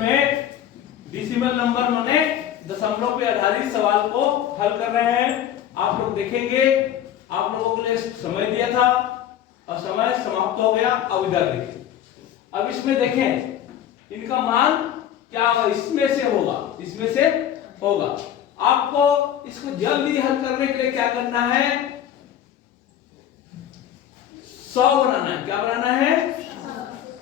में decimal number माने दशमलव पे आधारित सवाल को हल कर रहे हैं। आप लोग देखेंगे, आप लोगों के लिए समय दिया था और समय समाप्त हो गया। अब इधर देखिए, अब इसमें देखें इनका मान क्या होगा, इसमें से होगा, इसमें से होगा। आपको इसको जल्दी हल करने के लिए क्या करना है, 100 बनाना है। क्या बनाना है,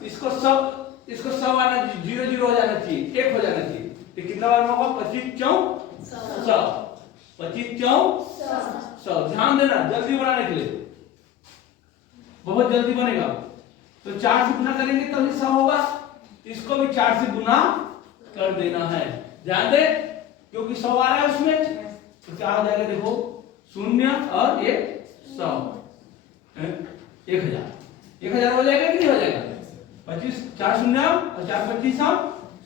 इसको 100 आना, 0 हो जाना चाहिए, 1 हो जाना चाहिए। तो कितना बार होगा, 25 चौक 100, 25 चौक 100। ध्यान देना, जल्दी बनाने के लिए, बहुत जल्दी बनेगा। तो 4 से गुना करेंगे तभी 100 होगा। इसको भी 4 से गुना कर देना है, ध्यान दे, क्योंकि 100 आ रहा है उसमें। तो क्या हो जाएगा, देखो 0 और 1 100, 1000 1000 हो जाएगा कि नहीं हो जाएगा। 25 4 शून्य और 4 25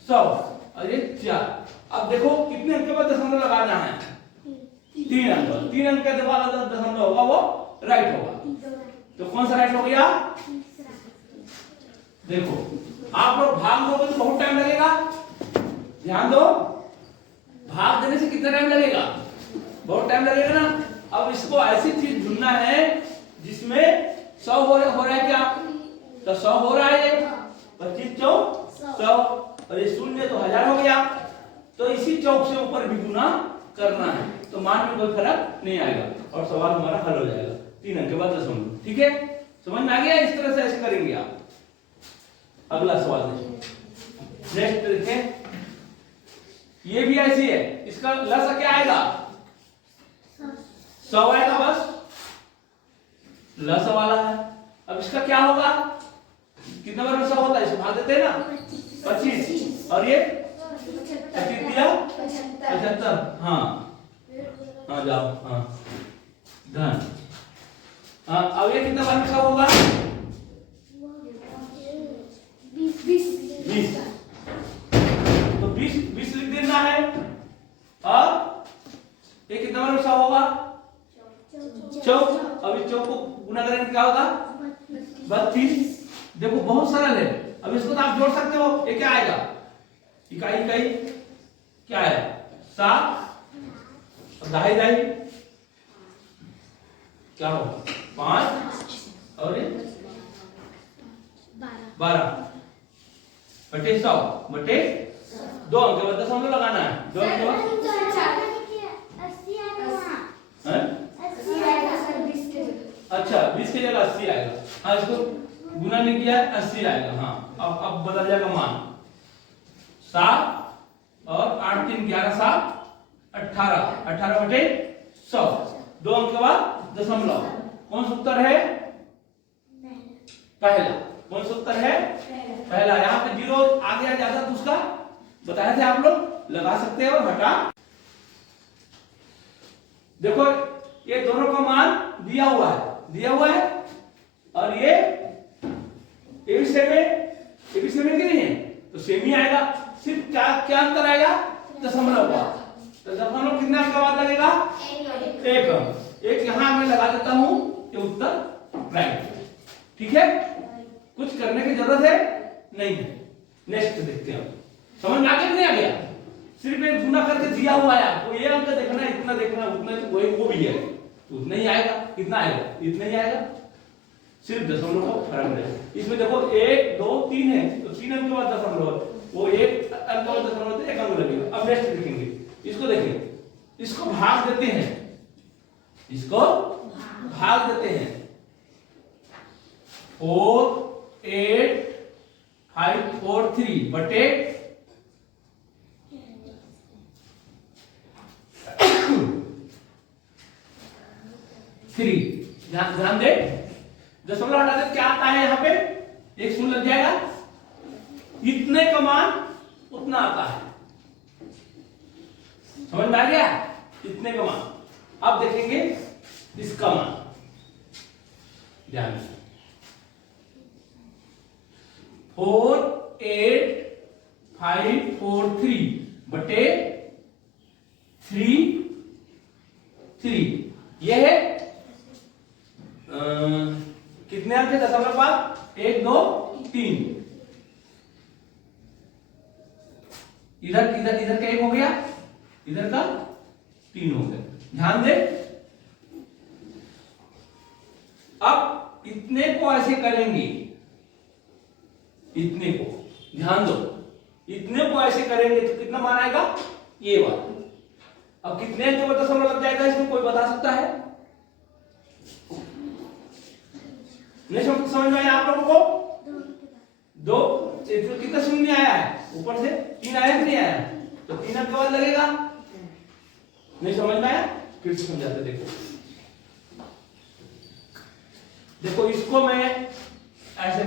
100 और ये 4। अब देखो कितने अंक के बाद दशमलव लगाना है, 3 अंक। 3 अंक के बाद दशमलव होगा वो राइट होगा। तो कौन सा राइट हो गया, देखो आप लोग भाग दोगे तो बहुत टाइम लगेगा। ध्यान दो, भाग देने से कितना टाइम लगेगा, बहुत टाइम लगेगा ना। अब इसको ऐसी चीज ढूंढना है जिसमें 100 हो रहा है क्या, तो 100 हो रहा है, 25 चौक 100 और ये 0 तो 1000 हो गया। तो इसी चौक से ऊपर भी गुना करना है, तो मान में कोई फर्क नहीं आएगा और सवाल हमारा हल हो जाएगा। 3 अंक के बाद दशमलव, ठीक है, समझ में आ गया। इस तरह से ऐसे करेंगे आप। अगला सवाल देखिए, नेक्स्ट देखें, ये भी ऐसी है। इसका लसा क्या आएगा, 100 आएगा, बस लसा वाला है। अब इसका क्या होगा, कितना बार लसा होता है, इसे भाग देते हैं ना, 25 और ये 75। हाँ हाँ जाओ, हाँ धन। हाँ अब ये कितना बार लसा होगा, 20। तो 20 लिख देना है। और ये कितना बार लसा होगा, चौक। अब इस चौक को गुना करेंगे क्या होगा, 32। देखो बहुत सरल है। अब इसको तो आप जोड़ सकते हो। ये क्या आएगा, इकाई इकाई क्या है, 7 दहाई दहाई क्या हो, 5 और 12 बटे 100 बटे 2 अंक के बाद दशमलव लगाना है। 2 अंक के बाद अच्छा 20 की जगह 80 आएगा। हाँ इसको गुना नहीं किया है, 80 आएगा। हाँ अब बदल जाएगा मान, 7 और 8 3 11 7 18 बटे 100। 2 अंक के बाद दशमलव। कौन सा उत्तर है, पहला। कौन सा उत्तर है, पहला। यहाँ पे 0 आ गया ज्यादा तो उसका बताए थे आप लोग, लगा सकते हो, हटा। देखो ये दोनों का मान दिया हुआ है और ये भी सेम की नहीं है, तो सेम ही आएगा। सिर्फ क्या अंतर आएगा, दशमलव का। तो दशमलव कितने अंक का बाद लगेगा, 1 अंक। एक यहां मैं लगा देता हूं, ये उत्तर राइट। ठीक है, कुछ करने की जरूरत है नहीं है। नेक्स्ट देखते हैं, समझ में आ गया नहीं आ गया। सिर्फ एक गुना करके दिया हुआ है आपको, ये अंक देखना है, इतना देखना है, उतना तो वो भी है, उतना ही आएगा। कितना आएगा, इतना ही आएगा, सिर्फ दशमलव का फर्क है। इसमें देखो 1 2 3 है, तो 3 अंक के बाद दशमलव, वो 1 अंक के बाद दशमलव, तो 1 अंक लगेगा। अब नेक्स्ट देखेंगे, इसको देखिए, इसको भाग देते हैं, इसको भाग देते हैं। 4 8 5 4 3 बटे 3। ध्यान दे, दशमलव हटा दे, क्या आता है यहाँ पे, 1 शून्य लग जाएगा। इतने का मान उतना आता है, समझ में आ गया, इतने का मान। अब देखेंगे इसका मान, ध्यान से। 4 8 5 4 3 बटे 3 यह है कितने अंक है दशमलव बाद, 1 2 3 इधर इधर इधर का 1 हो गया, इधर का 3 हो गया। ध्यान दे, अब इतने को ऐसे करेंगे, इतने को ध्यान दो, इतने को ऐसे करेंगे तो कितना मान आएगा, ये वाला। अब कितने अंक का दशमलव लग जाएगा इसमें, कोई बता सकता है? नहीं समझ में आया आप लोगों को? 2 कितना शून्य आया है, ऊपर से 3 आया कि नहीं आया? तो 3 अंक के बाद लगेगा। नहीं समझ में आया? फिर से समझाते, देखो इसको मैं ऐसे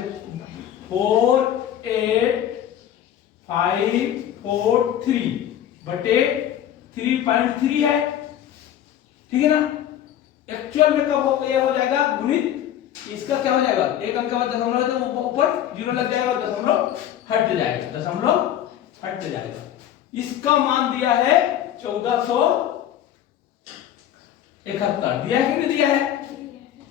4 8 5 4 3 बटे 3.3 है, ठीक है ना। एक्चुअल में कब ये हो जाएगा गुणित, इसका क्या हो जाएगा, 1 अंक के बाद दशमलव है तो ऊपर 0 लग जाएगा, दशमलव हट जाएगा, दशमलव हट जाएगा। इसका मान दिया है 1471, दिया है कि नहीं दिया है?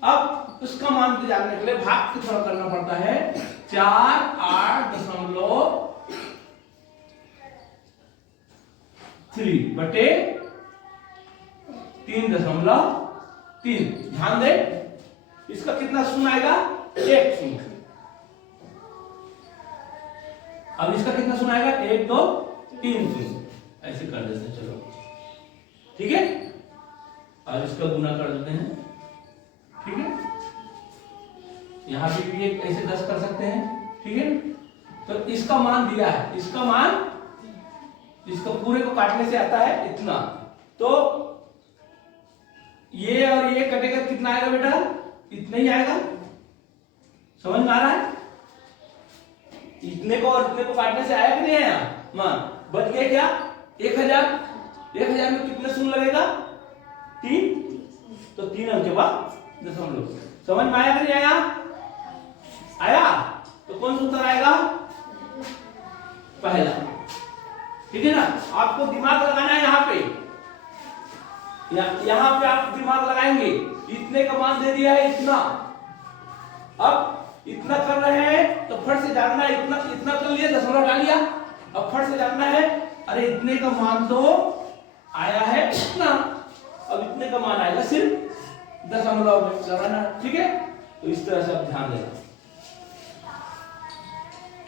अब उसका मान जानने के लिए भाग की थोड़ा करना पड़ता है, 4 8.3 बटे 3.3। ध्यान दे, इसका कितना शून्य आएगा, 1 शून्य। अब इसका कितना शून्य आएगा, 1 2 3 शून्य, ऐसे कर देते हैं। चलो ठीक है, और इसका गुना कर देते हैं, ठीक है। यहां पे भी एक ऐसे 10 कर सकते हैं, ठीक है। तो इसका मान दिया है, इसका मान, इसको पूरे को काटने से आता है इतना, तो ये और ये कटेगा, कितना आएगा बेटा, इतना ही आएगा। समझ में आ रहा है? इतने को और इतने को काटने से आया कि नहीं आया मान? बच गया क्या, 1000। 1000 में कितने शून्य लगेगा, 3, तो 3 अंक के बाद दशमलव। समझ में आया कि नहीं आया? आया तो कौन सा उत्तर आएगा, पहला, ठीक है ना। आपको दिमाग लगाना है यहाँ पे, यहाँ पे आप दिमाग लगाएंगे। इतने का मान दे दिया है इतना, अब इतना कर रहे हैं तो फट से जानना है, इतना इतना कर लिया, दशमलव डाल लिया, अब फट से जानना है, अरे इतने का मान तो आया है इतना, अब इतने का मान आएगा सिर्फ दशमलव में लगाना, ठीक है। तो इस तरह से आप ध्यान देना।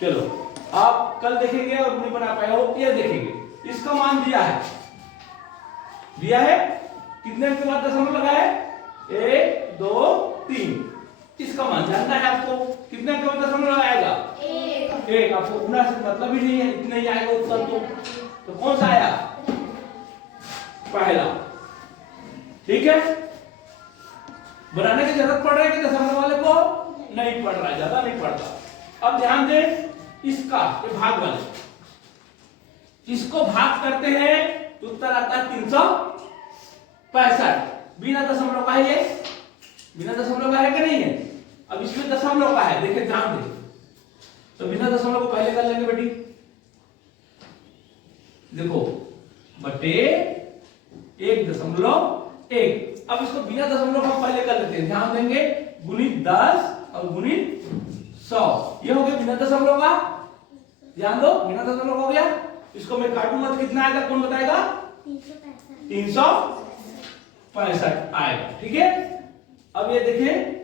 चलो आप कल देखेंगे और नहीं बना पाए हो, ये देखेंगे। इसका मान दिया है, कितने के बाद दशमलव लगा है, 1 2 3। इसका मान जानना है आपको, कितने के बाद दशमलव आएगा, 1। आपको गुना से मतलब ही नहीं है, इतना ही आएगा उत्तर। तो कौन सा आया, पहला, ठीक है। बनाने की जरूरत पड़ रहा है कि दशमलव वाले को नहीं पड़ रहा है, ज्यादा नहीं पड़ता। अब ध्यान दें, इसका ये भाग वाले, इसको भाग करते हैं तो उत्तर आता है 365। बिना दशमलव का है ये, बिना दशमलव का है कि नहीं है? अब इसमें दशमलव का है, देखिए ध्यान दें, तो बिना दशमलव को पहले कर लेंगे बेटी, देखो बटे 1.1। अब इसको बिना दशमलव का पहले कर लेते हैं, ध्यान देंगे, गुणित 10 और गुणित 100, ये हो गया बिना दशमलव का। ध्यान दो, बिना दशमलव हो गया। इसको मैं काटूंगा तो कितना आएगा, कौन बताएगा, 365 आएगा, ठीक है। अब ये देखें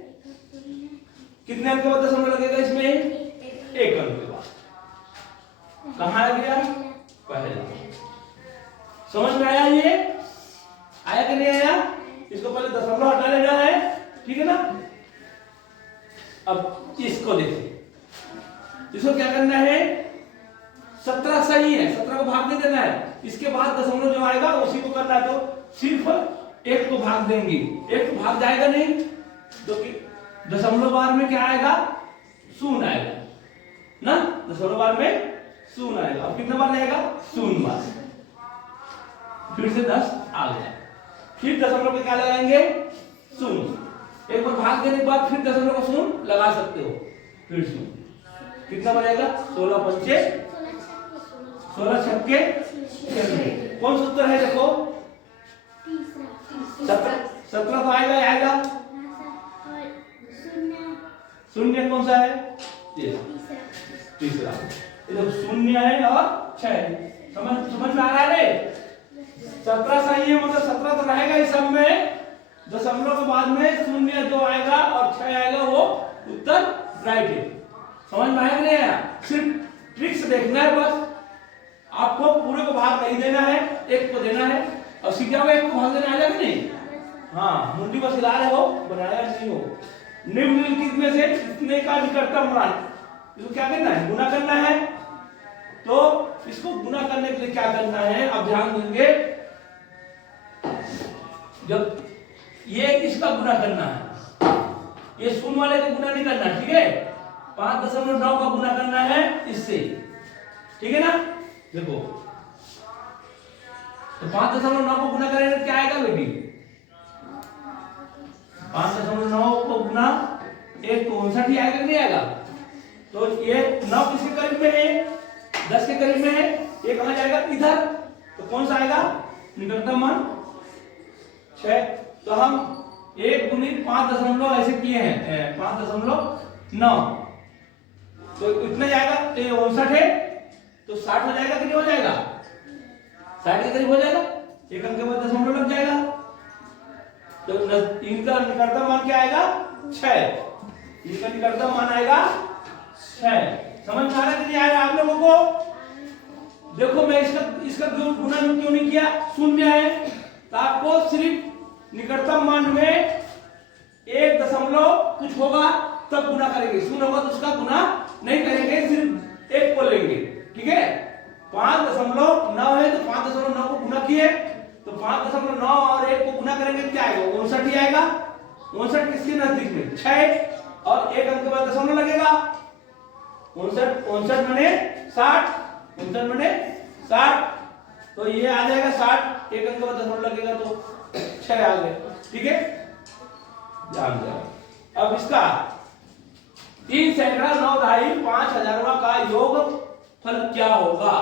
कितने अंक के बाद दशमलव लगेगा इसमें, 1 अंक के बाद। कहां लग गया, पहला। समझ में आया, ये आया कि नहीं आया? इसको पहले दशमलव हटा लेना है, ठीक है ना। अब इसको देखिए, इसको क्या करना है, 17 सही है, 17 को भाग नहीं देना है, इसके बाद दशमलव जो आएगा उसी को करना है। तो सिर्फ 1 को भाग देंगे, 1 को भाग जाएगा नहीं, तो दशमलव बार में क्या आएगा, शून्य आएगा ना, दशमलव बार में शून्य आएगा। अब कितना बार आएगा, शून्य बार, फिर से 10 आ गया, फिर दशमलव पे क्या लगाएंगे, शून्य। एक बार भाग देने के बाद फिर दशमलव का शून्य लगा सकते हो, फिर शून्य। कितना बनेगा, 16 पंचे 16 छक्के 96। कौन सा उत्तर है, देखो 17 तो आएगा, आएगा शून्य कौन सा है, ये तीसरा। ये शून्य है और 6 है। समझ में आ रहा है? 17 सही है, मतलब 17 तो रहेगा इस सब में, दशमलव के बाद में शून्य जो आएगा और 6 आएगा वो उत्तर राइट है। समझ में आया नहीं आया? सिर्फ ट्रिक्स देखना है बस, आपको पूरे को भाग नहीं देना है, एक को देना है। और सीख जाओगे एक को भाग देना आएगा कि नहीं? हाँ, मुंडी बस हिला रहे हो, बनाया नहीं हो। निम्नलिखित में से कितने का निकटतम मान, इसको क्या करना है? गुना करना है। तो इसको गुना करने के लिए क्या करना है, अब ध्यान देंगे। जब ये इसका गुना करना है, ये शून्य वाले का गुना नहीं करना, ठीक है? 5.9 का गुना करना है इससे, ठीक है ना? देखो, तो 5.9 को गुना करेंगे तो क्या आएगा बेटी? 5.9 को गुना 159 ही आएगा, नहीं आएगा? तो ये 9 किसके करीब में है? 10 के करीब में है। ये कहां जाएगा? इधर। तो कौन सा आएगा निकटतम मान? 6। तो हम 1 गुणित 5 ऐसे किए हैं, 5.9, तो इतना जाएगा। तो ये 59 है, तो 60 हो जाएगा कि नहीं हो जाएगा? 60 के करीब हो जाएगा, एक अंक के बाद दशमलव लग जाएगा। तो इनका निकटतम मान क्या आएगा? 6। इनका निकटतम मान आएगा 6। समझ में आ रहा है कि नहीं आ रहा आप लोगों को? देखो, मैं इसका गुना क्यों नहीं किया? शून्य है, तो आपको सिर्फ निकटतम मान में 1 दशमलव कुछ होगा तब गुना करेंगे, शून्य होगा तो उसका गुना नहीं करेंगे, सिर्फ 1 को लेंगे, ठीक है? 5.9 है, तो 5.9 को गुना किए, तो 5.9 और 1 को गुना करेंगे, क्या आएगा? 59 ही आएगा। 59 किसके नजदीक में? 6, और 1 अंक के बाद दशमलव लगेगा। 59 मने 60, 59 मने 60, तो ये आ जाएगा 60, 1 अंक के बाद दशमलव लगेगा तो 6 आ गए, ठीक है? ध्यान दो। अब इसका 3 सैकड़ा 9 दहाई 5,000वां का योग फल क्या होगा?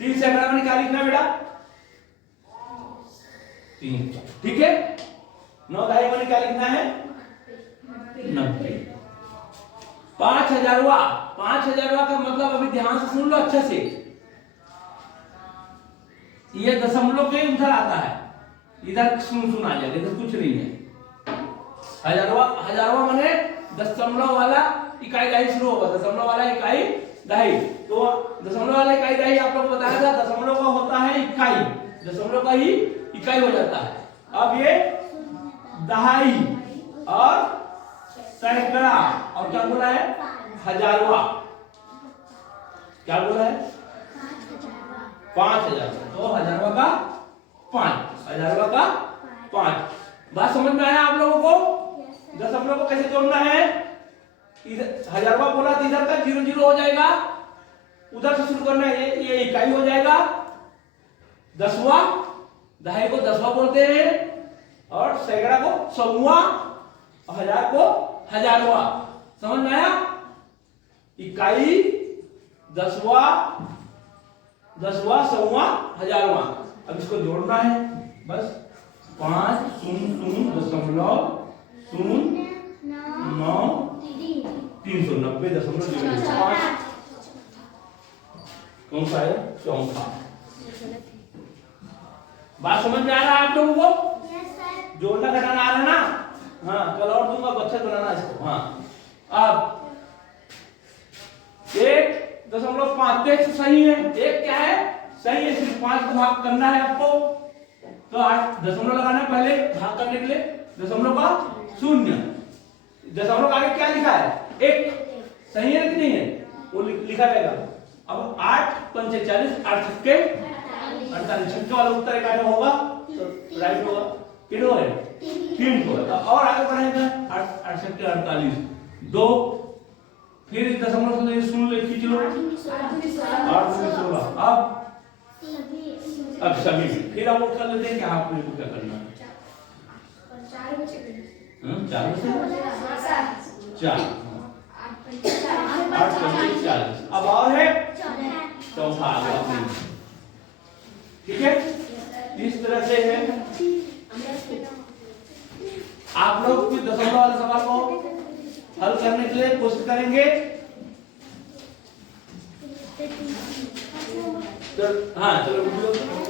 3 सैकड़ा में क्या लिखना बेटा? 3, ठीक है? 9 दहाई में क्या लिखना है? 90। 5,000वां का मतलब अभी ध्यान से सुन लो अच्छे से, ये दशमलव के उधर आता है, इधर सुन आ जाएगा, इधर कुछ नहीं है। हजारवा माने दशमलव वाला इकाई दहाई शुरू होगा, दशमलव वाला इकाई दहाई। तो दशमलव वाला इकाई दहाई आप लोगों को बताया था, दशमलव का होता है इकाई, दशमलव का ही इकाई हो जाता है। अब ये दहाई और सैकड़ा और क्या बोला है? हजारवा। क्या बोला है? 5,000। तो हजारवा का 5, हजारवा का 5। बात समझ में आया आप लोगों को? दशमलव को कैसे जोड़ना है? इधर हजारवा बोला तो इधर का 0 0 हो जाएगा, उधर से शुरू करना है, ये इकाई हो जाएगा। दसवां, दहाई को दसवां बोलते हैं, और सैकड़ा को सौवां, और हजार को हजारवा। समझ में आया? इकाई, दसवां, सौवां, हजारवा। अब इसको जोड़ना है बस। 5 0 दशमलव 0 390.05। कौन सा है? चौथा। बात समझ में आ रहा है आप लोगों को? जोड़ना घटाना आ रहा है ना? हाँ, कल और दूंगा, बच्चर बनाना इसको। हाँ, अब 1.5 एक सही है, एक क्या है? सही है, सिर्फ 5 को भाग करना है आपको। तो 8 दशमलव लगाना है पहले भाग करने के लिए, दशमलव का 0, दशमलव आगे क्या लिखा है? 1। सही है कि नहीं है? वो लिखा जाएगा। अब 8 पंचे 40, 8 छक्के 48, छक्के वाला उत्तर एक आगे होगा तो राइट होगा। किलो है 3 को, और आगे बढ़ेगा 8 छक्के 48, 2, फिर दशमलव से सुन ले, खींच लो 8 में 16। अब सभी फिर आप कर लेते हैं कि आपने क्या करना है? 4 बचे 4 8 40। अब और है चौथा आ गया, ठीक है? इस तरह से है। आप लोग कुछ दशमलव वाले सवाल को हल करने के लिए कोशिश करेंगे। हाँ चलो वीडियो